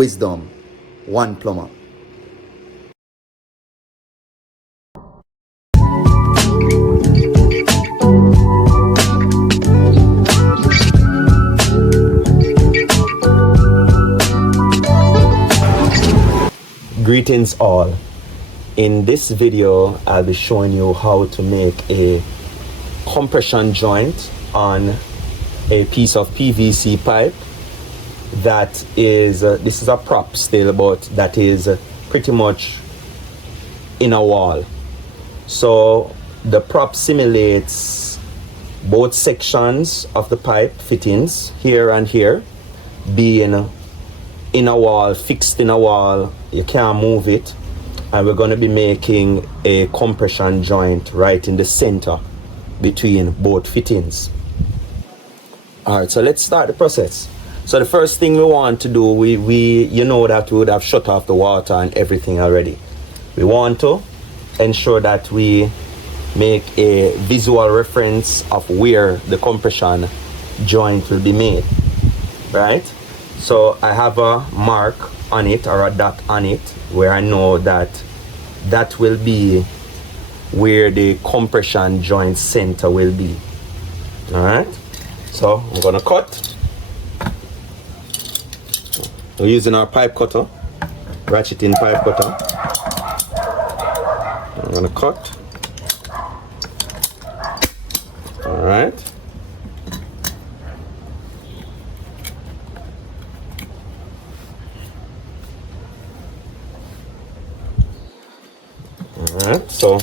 Wisdom, one plumber. Greetings all. In this video, I'll be showing you how to make a compression joint on a piece of PVC pipe that is, this is a prop still, but that is pretty much in a wall. So the prop simulates both sections of the pipe fittings, here and here, being in a wall, fixed in a wall. You can't move it. And we're going to be making a compression joint right in the center between both fittings. All right, so let's start the process. So the first thing we want to do, you know that we would have shut off the water and everything already. We want to ensure that we make a visual reference of where the compression joint will be made, right? So I have a mark on it, or a dot on it, where I know that that will be where the compression joint center will be. All right, so I'm gonna cut. We're using our pipe cutter, ratcheting pipe cutter. I'm gonna cut. All right. Alright, so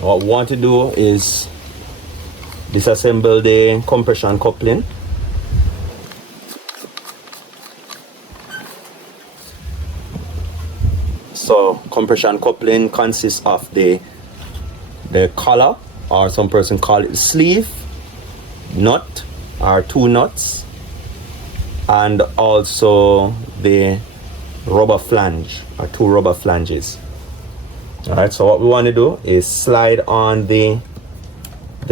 what we want to do is disassemble the compression coupling. So compression coupling consists of the collar, or some person call it sleeve, nut, or two nuts, and also the rubber flange, or two rubber flanges. All right, so what we want to do is slide on the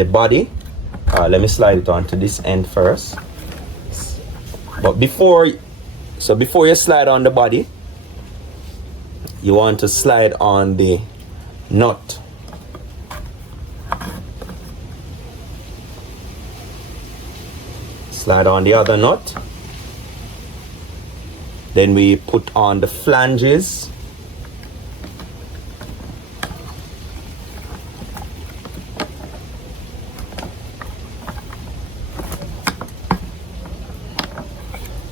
body. Let me slide it onto this end first. But before you slide on the body, you want to slide on the nut. Slide on the other nut. Then we put on the flanges.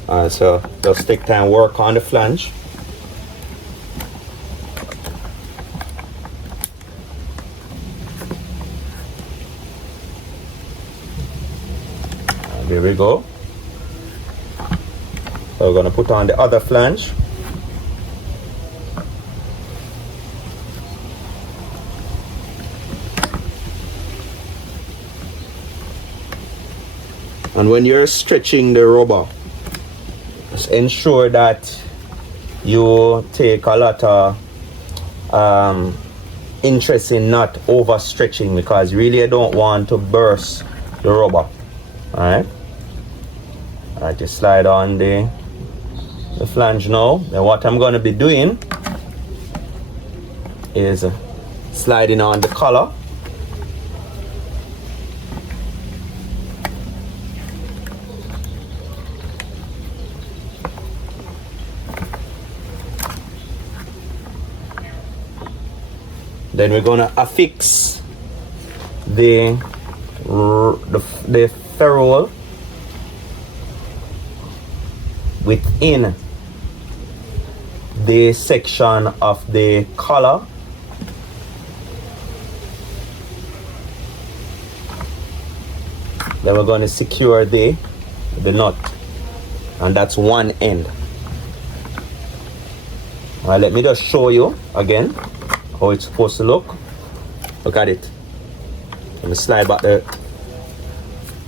Alright, so just take time, work on the flange. Here we go. So we're going to put on the other flange. And when you're stretching the rubber, just ensure that you take a lot of interest in not overstretching, because really you don't want to burst the rubber. Alright, just slide on the flange now. Then what I'm going to be doing is sliding on the collar. Then we're going to affix the ferrule within the section of the collar. Then we're going to secure the nut, and that's one end. Alright, let me just show you again how it's supposed to look. Look at it. Let me slide back there.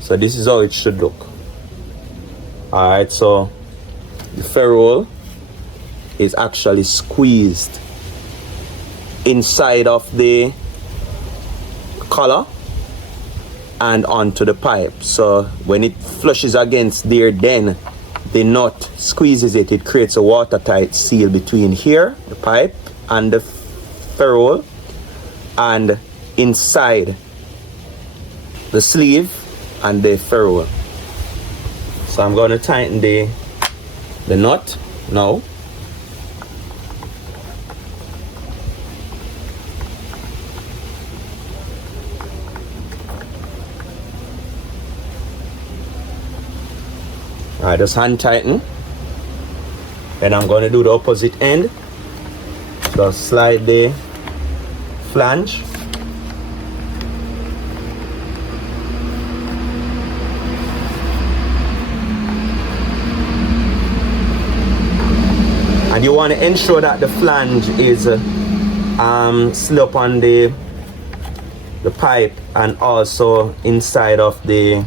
So this is how it should look. Alright, so the ferrule is actually squeezed inside of the collar and onto the pipe. So when it flushes against there, then the nut squeezes it. It creates a watertight seal between here, the pipe, and the ferrule, and inside the sleeve and the ferrule. So I'm going to tighten the nut now. I just hand tighten. Then I'm going to do the opposite end. Just slide the flange. And you want to ensure that the flange is still up on the pipe and also inside of the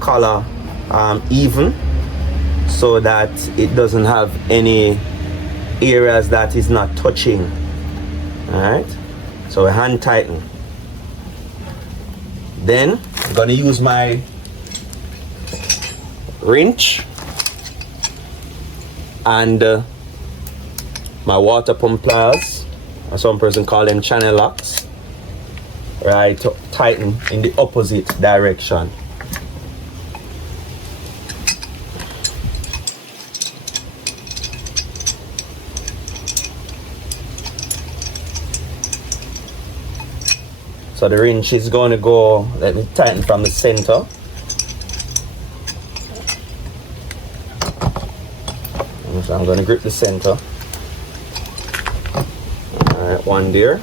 collar even, so that it doesn't have any areas that is not touching. All right, so we hand tighten. Then I'm going to use my wrench and my water pump pliers, or some person call them channel locks, right, to tighten in the opposite direction. So the wrench is going to go, let me tighten from the center. So I'm going to grip the center. Alright, one there.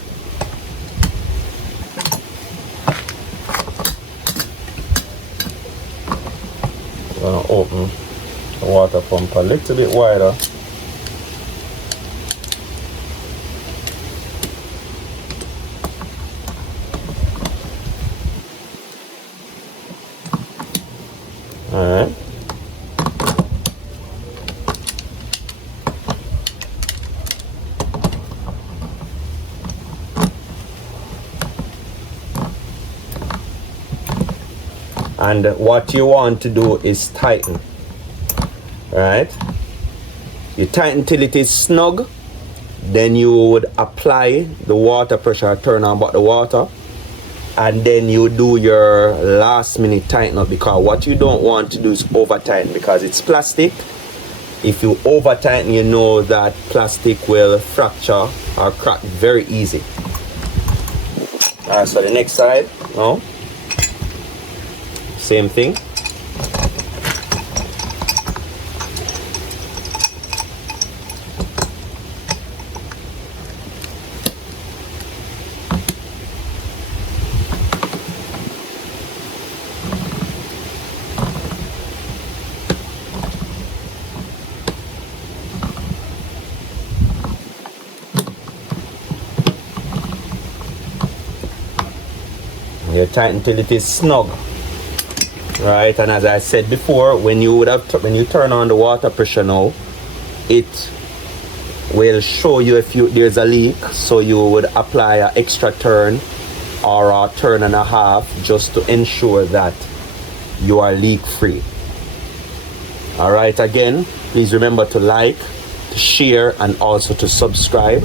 I'm going to open the water pump a little bit wider. Alright. And what you want to do is tighten. Right? You tighten till it is snug. Then you would apply the water pressure, turn on the water. And then you do your last minute tighten up, because what you don't want to do is over tighten, because it's plastic. If you over tighten, you know that plastic will fracture or crack very easy. Alright, so the next side, no? Same thing. You tighten till it is snug, right? And as I said before, when you turn on the water pressure now, it will show you if there's a leak, so you would apply an extra turn or a turn and a half just to ensure that you are leak free. All right, again, please remember to like, to share, and also to subscribe.